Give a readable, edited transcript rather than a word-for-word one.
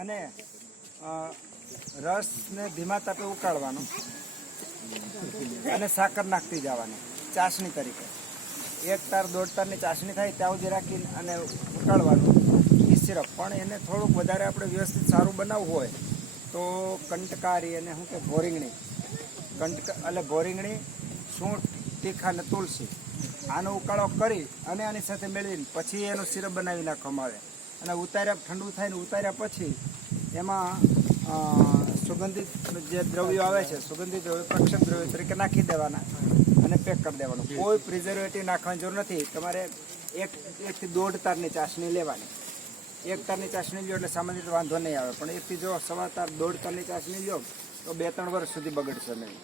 અને રસને ધીમા તાપે ઉકાળવાનો અને સાકર નાખતી જવાની ચાસણી તરીકે. 1 તાર 1.5 તારની ચાસણી થાય ત્યાં સુધી રાખીને અને ઉકાળવાનું એ સિરપ. પણ એને થોડુંક વધારે આપણે વ્યવસ્થિત સારું બનાવવું હોય તો કંટકારી અને શું કે ભોરીંગણી, એટલે ભોરીંગણી, સૂંઠ, તીખા અને તુલસી આનો ઉકાળો કરી અને આની સાથે મેળવીને પછી એનો સિરપ બનાવી નાખવામાં આવે. અને ઉતાર્યા ઠંડુ થાય ને ઉતાર્યા પછી એમાં સુગંધિત જે દ્રવ્યો આવે છે, સુગંધિત દ્રવ્યો પ્રક્ષેપ દ્રવ્યો તરીકે નાખી દેવાના અને પેક કરી દેવાનું. કોઈ પ્રિઝર્વેટિવ નાખવાની જરૂર નથી. તમારે 1 થી 1.5 તારની ચાસણી લેવાની. 1 તારની ચાસણી લો એટલે સામાન્ય રીતે વાંધો નહીં આવે, પણ 1 થી જો 1.25 તાર 1.5 તારની ચાસણી લો તો 2-3 વર્ષ સુધી બગડશે નહીં.